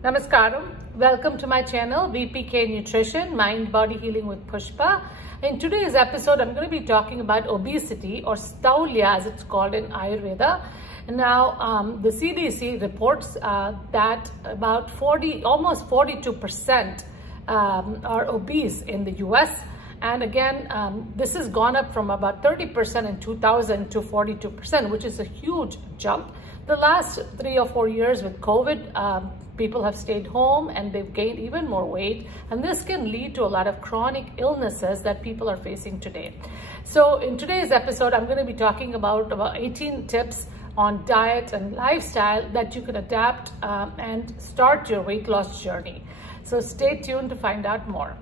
Namaskaram. Welcome to my channel VPK Nutrition, Mind Body Healing with Pushpa. In today's episode, I'm going to be talking about obesity, or Sthaulya as it's called in Ayurveda. Now, the CDC reports that about almost 42% are obese in the US. And again, this has gone up from about 30% in 2000 to 42%, which is a huge jump. The last 3 or 4 years with COVID, people have stayed home and they've gained even more weight. And this can lead to a lot of chronic illnesses that people are facing today. So in today's episode, I'm going to be talking about 18 tips on diet and lifestyle that you can adapt and start your weight loss journey. So stay tuned to find out more.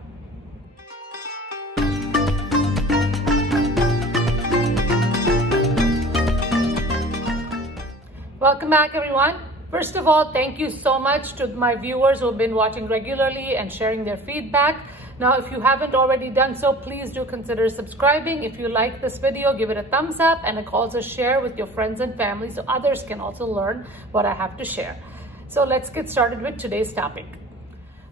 Welcome back, everyone. First of all, thank you so much to my viewers who have been watching regularly and sharing their feedback. Now, if you haven't already done so, please do consider subscribing. If you like this video, give it a thumbs up and also share with your friends and family so others can also learn what I have to share. So let's get started with today's topic.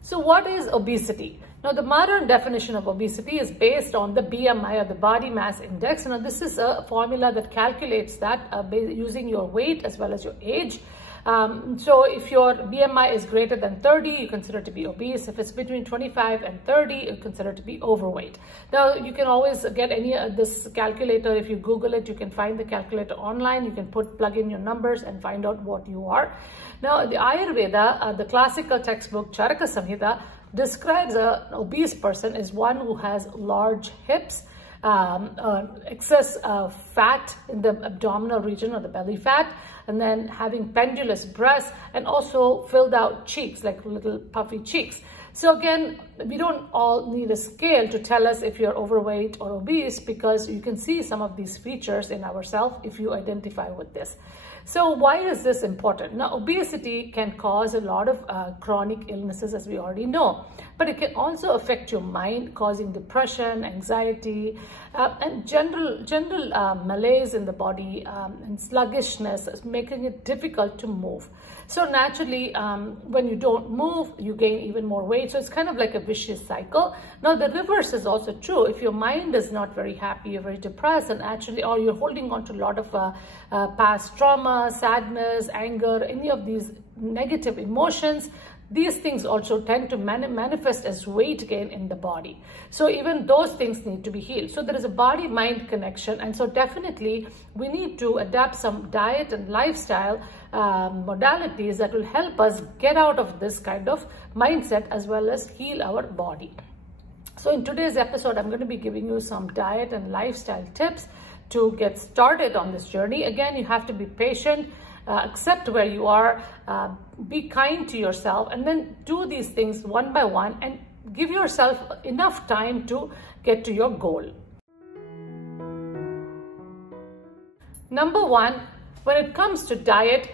So what is obesity? Now, the modern definition of obesity is based on the BMI, or the body mass index. Now, this is a formula that calculates that using your weight as well as your age. So if your BMI is greater than 30, you consider to be obese. If it's between 25 and 30, you consider to be overweight. Now, you can always get this calculator. If you Google it, you can find the calculator online. You can plug in your numbers and find out what you are. Now, the Ayurveda, the classical textbook Charaka Samhita, describes an obese person as one who has large hips, excess fat in the abdominal region or the belly fat, and then having pendulous breasts and also filled out cheeks, like little puffy cheeks. So again, we don't all need a scale to tell us if you're overweight or obese, because you can see some of these features in ourselves if you identify with this. So why is this important? Now, obesity can cause a lot of chronic illnesses, as we already know, but it can also affect your mind, causing depression, anxiety, and general malaise in the body, and sluggishness, making it difficult to move. So naturally, when you don't move, you gain even more weight. So it's kind of like a vicious cycle. Now, the reverse is also true. If your mind is not very happy, you're very depressed, and actually, or you're holding on to a lot of past trauma, sadness, anger, any of these negative emotions, these things also tend to manifest as weight gain in the body. So even those things need to be healed. So there is a body-mind connection. And so definitely we need to adapt some diet and lifestyle modalities that will help us get out of this kind of mindset as well as heal our body. So in today's episode, I'm going to be giving you some diet and lifestyle tips to get started on this journey. Again, you have to be patient. Accept where you are, be kind to yourself, and then do these things one by one and give yourself enough time to get to your goal. Number one, when it comes to diet,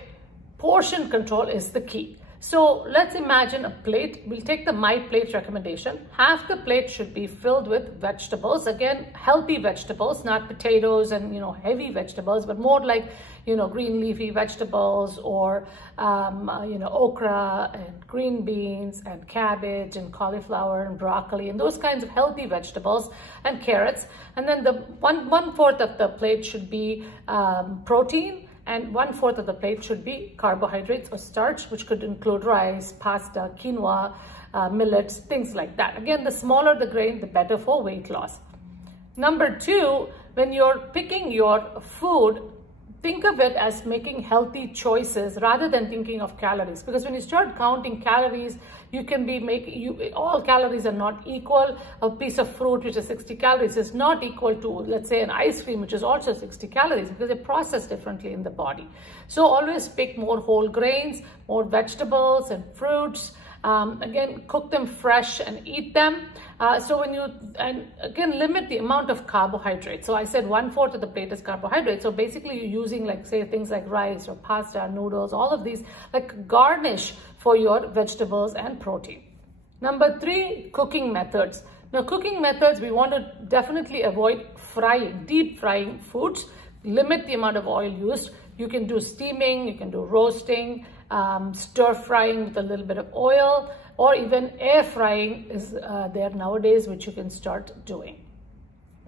portion control is the key. So let's imagine a plate. We'll take the My Plate recommendation. Half the plate should be filled with vegetables. Again, healthy vegetables, not potatoes and, heavy vegetables, but more like, green leafy vegetables, or, okra and green beans and cabbage and cauliflower and broccoli and those kinds of healthy vegetables, and carrots. And then the one fourth of the plate should be protein, and 1/4 of the plate should be carbohydrates or starch, which could include rice, pasta, quinoa, millets, things like that. Again, the smaller the grain, the better for weight loss. Number two, when you're picking your food, think of it as making healthy choices rather than thinking of calories. Because when you start counting calories, you can be all calories are not equal. A piece of fruit, which is 60 calories, is not equal to, let's say, an ice cream, which is also 60 calories, because they're processed differently in the body. So always pick more whole grains, more vegetables and fruits. Again, cook them fresh and eat them. And again, limit the amount of carbohydrates. So I said 1/4 of the plate is carbohydrates. So basically you're using, like, say, things like rice or pasta, noodles, all of these, like garnish for your vegetables and protein. Number three, cooking methods. Now, cooking methods, we want to definitely avoid frying, deep frying foods. Limit the amount of oil used. You can do steaming, you can do roasting, stir frying with a little bit of oil, or even air frying is there nowadays, which you can start doing.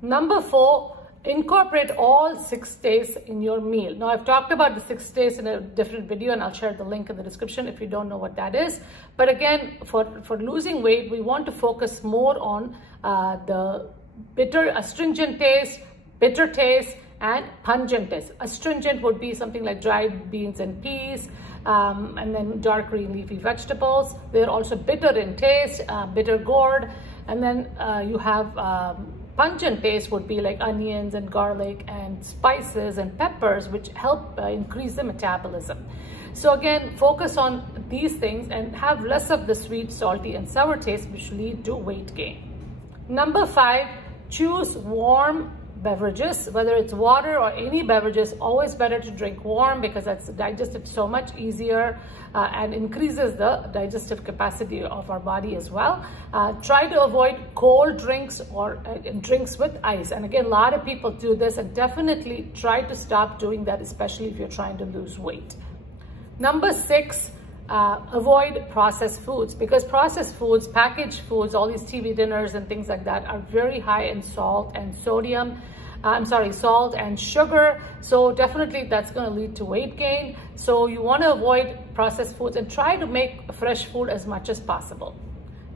Number 4, incorporate all 6 days in your meal. Now, I've talked about the 6 days in a different video, and I'll share the link in the description if you don't know what that is. But again, for losing weight, we want to focus more on the bitter, astringent taste, bitter taste, and pungent taste. Astringent would be something like dried beans and peas, and then dark green leafy vegetables. They're also bitter in taste, bitter gourd, and then you have pungent taste would be like onions and garlic and spices and peppers, which help increase the metabolism. So again, focus on these things and have less of the sweet, salty, and sour taste, which lead to weight gain. Number 5, choose warm beverages, whether it's water or any beverages. Always better to drink warm because that's digested so much easier and increases the digestive capacity of our body as well. Try to avoid cold drinks or drinks with ice. And again, a lot of people do this, and definitely try to stop doing that, especially if you're trying to lose weight. Number 6, avoid processed foods, because processed foods, packaged foods, all these TV dinners and things like that are very high in salt and salt and sugar. So definitely that's going to lead to weight gain. So you want to avoid processed foods and try to make fresh food as much as possible.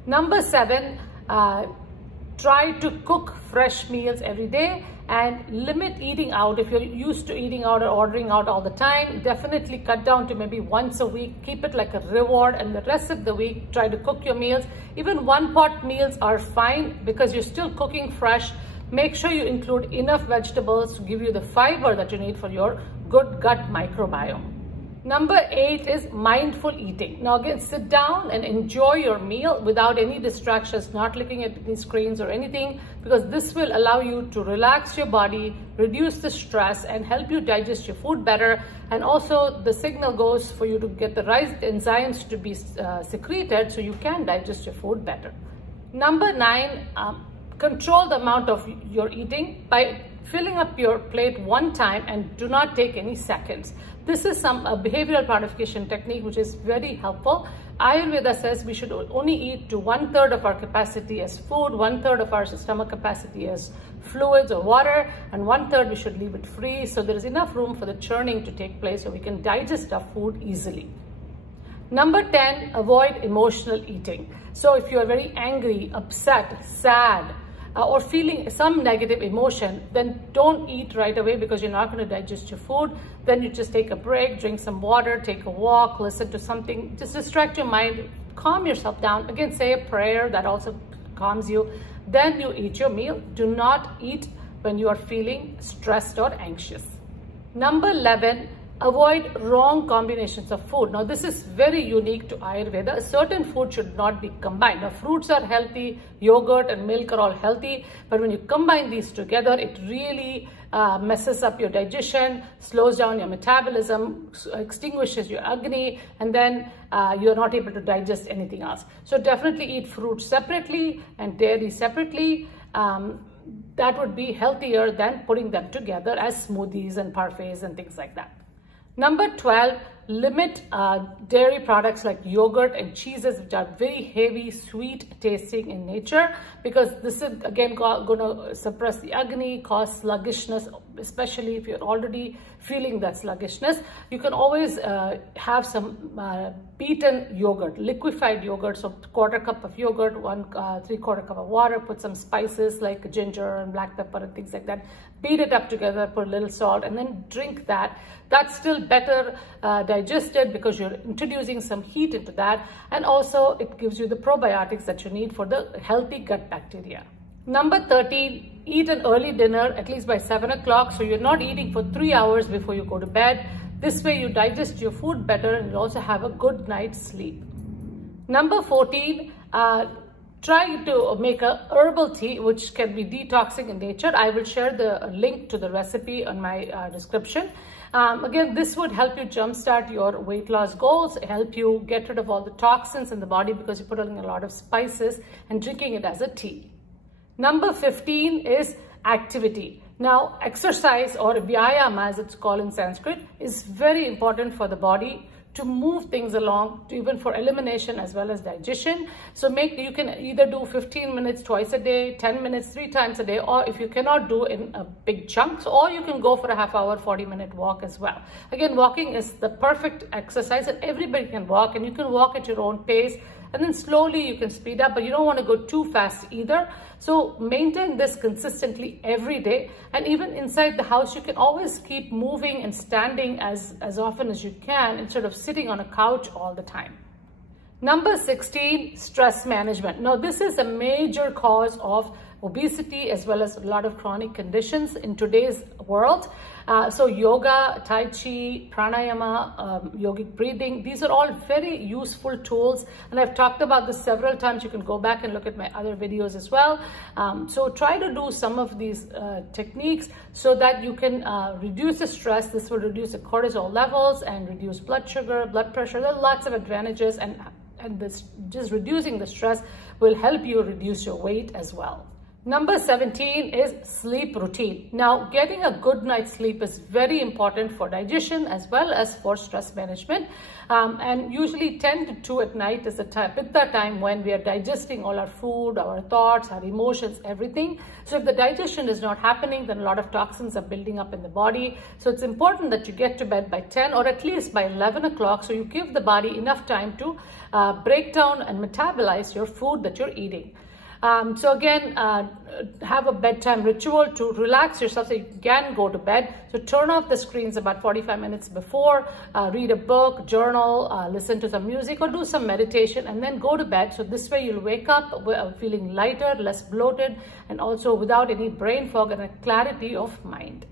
Number 7, try to cook fresh meals every day and limit eating out. If you're used to eating out or ordering out all the time, definitely cut down to maybe once a week. Keep it like a reward, and the rest of the week try to cook your meals. Even one-pot meals are fine because you're still cooking fresh. Make sure you include enough vegetables to give you the fiber that you need for your good gut microbiome. Number 8 is mindful eating. Now again, sit down and enjoy your meal without any distractions, not looking at the screens or anything, because this will allow you to relax your body, reduce the stress, and help you digest your food better. And also the signal goes for you to get the right enzymes to be secreted so you can digest your food better. Number 9, control the amount of your eating by filling up your plate one time and do not take any seconds. This is some behavioral modification technique which is very helpful. Ayurveda says we should only eat to 1/3 of our capacity as food, 1/3 of our stomach capacity as fluids or water, and 1/3 we should leave it free, so there is enough room for the churning to take place so we can digest our food easily. Number 10, avoid emotional eating. So if you are very angry, upset, sad, or feeling some negative emotion, then don't eat right away because you're not going to digest your food. Then you just take a break, drink some water, take a walk, listen to something, just distract your mind, calm yourself down. Again, say a prayer, that also calms you. Then you eat your meal. Do not eat when you are feeling stressed or anxious. Number 11, avoid wrong combinations of food. Now this is very unique to Ayurveda. Certain food should not be combined. Now fruits are healthy, yogurt and milk are all healthy, but when you combine these together, it really messes up your digestion, slows down your metabolism, extinguishes your agni, and then you're not able to digest anything else. So definitely eat fruits separately and dairy separately. That would be healthier than putting them together as smoothies and parfaits and things like that. Number 12, limit dairy products like yogurt and cheeses, which are very heavy, sweet tasting in nature, because this is again going to suppress the agni, cause sluggishness, especially if you're already feeling that sluggishness. You can always have some beaten yogurt, liquefied yogurt, so 1/4 cup of yogurt, 3/4 cup of water, put some spices like ginger and black pepper and things like that, beat it up together, put a little salt, and then drink that. That's still better digested because you're introducing some heat into that, and also it gives you the probiotics that you need for the healthy gut bacteria. Number 13, eat an early dinner at least by 7 o'clock, so you're not eating for 3 hours before you go to bed. This way you digest your food better and you also have a good night's sleep. Number 14, try to make a herbal tea which can be detoxing in nature. I will share the link to the recipe on my description. Again, this would help you jumpstart your weight loss goals, help you get rid of all the toxins in the body because you put in a lot of spices, and drinking it as a tea. Number 15 is activity. Now, exercise, or vyayama as it's called in Sanskrit, is very important for the body to move things along, to even for elimination as well as digestion. So you can either do 15 minutes twice a day, 10 minutes 3 times a day, or if you cannot do in big chunks, or you can go for a half-hour, 40-minute walk as well. Again, walking is the perfect exercise, and everybody can walk, and you can walk at your own pace, and then slowly you can speed up, but you don't want to go too fast either. So maintain this consistently every day, and even inside the house you can always keep moving and standing as often as you can instead of sitting on a couch all the time. Number 16, stress management. Now this is a major cause of obesity as well as a lot of chronic conditions in today's world. So yoga, tai chi, pranayama, yogic breathing, these are all very useful tools, and I've talked about this several times. You can go back and look at my other videos as well. So try to do some of these techniques so that you can reduce the stress. This will reduce the cortisol levels and reduce blood sugar, blood pressure. There are lots of advantages, and this, just reducing the stress will help you reduce your weight as well. Number 17 is sleep routine. Now, getting a good night's sleep is very important for digestion as well as for stress management. And usually 10 to 2 at night is the time when we are digesting all our food, our thoughts, our emotions, everything. So if the digestion is not happening, then a lot of toxins are building up in the body. So it's important that you get to bed by 10 or at least by 11 o'clock. So you give the body enough time to break down and metabolize your food that you're eating. So again, have a bedtime ritual to relax yourself so you can go to bed. So turn off the screens about 45 minutes before, read a book, journal, listen to some music, or do some meditation, and then go to bed. So this way you'll wake up feeling lighter, less bloated, and also without any brain fog and a clarity of mind.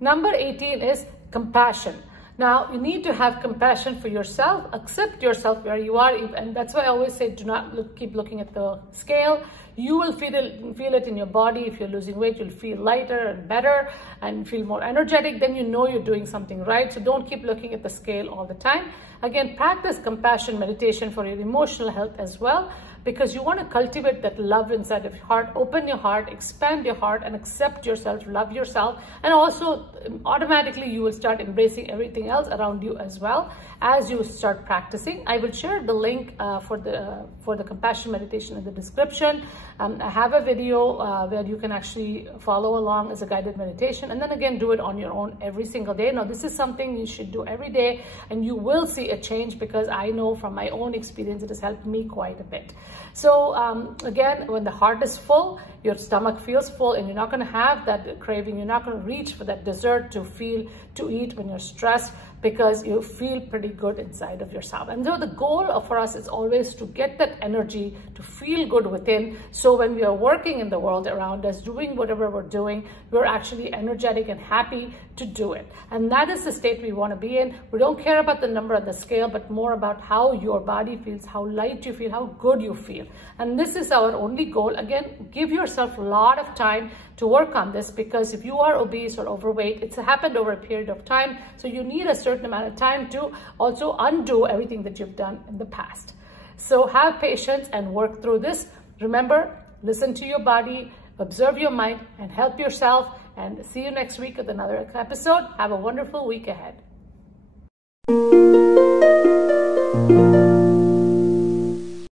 Number 18 is compassion. Now, you need to have compassion for yourself, accept yourself where you are, and that's why I always say do not keep looking at the scale. You will feel it in your body. If you're losing weight, you'll feel lighter and better and feel more energetic. Then you know you're doing something right. So don't keep looking at the scale all the time. Again, practice compassion meditation for your emotional health as well, because you want to cultivate that love inside of your heart. Open your heart, expand your heart, and accept yourself, love yourself. And also automatically you will start embracing everything else around you as well as you start practicing. I will share the link for the compassion meditation in the description. I have a video where you can actually follow along as a guided meditation, and then again do it on your own every single day. Now this is something you should do every day, and you will see a change, because I know from my own experience it has helped me quite a bit. So again, when the heart is full, your stomach feels full, and you're not going to have that craving. You're not going to reach for that dessert to eat when you're stressed, because you feel pretty good inside of yourself. And so the goal for us is always to get that energy, to feel good within. So when we are working in the world around us, doing whatever we're doing, we're actually energetic and happy to do it. And that is the state we want to be in. We don't care about the number on the scale, but more about how your body feels, how light you feel, how good you feel. And this is our only goal. Again, give yourself a lot of time to work on this, because if you are obese or overweight, it's happened over a period of time. So you need a certain amount of time to also undo everything that you've done in the past. So have patience and work through this. Remember, listen to your body, observe your mind, and help yourself. And see you next week with another episode. Have a wonderful week ahead.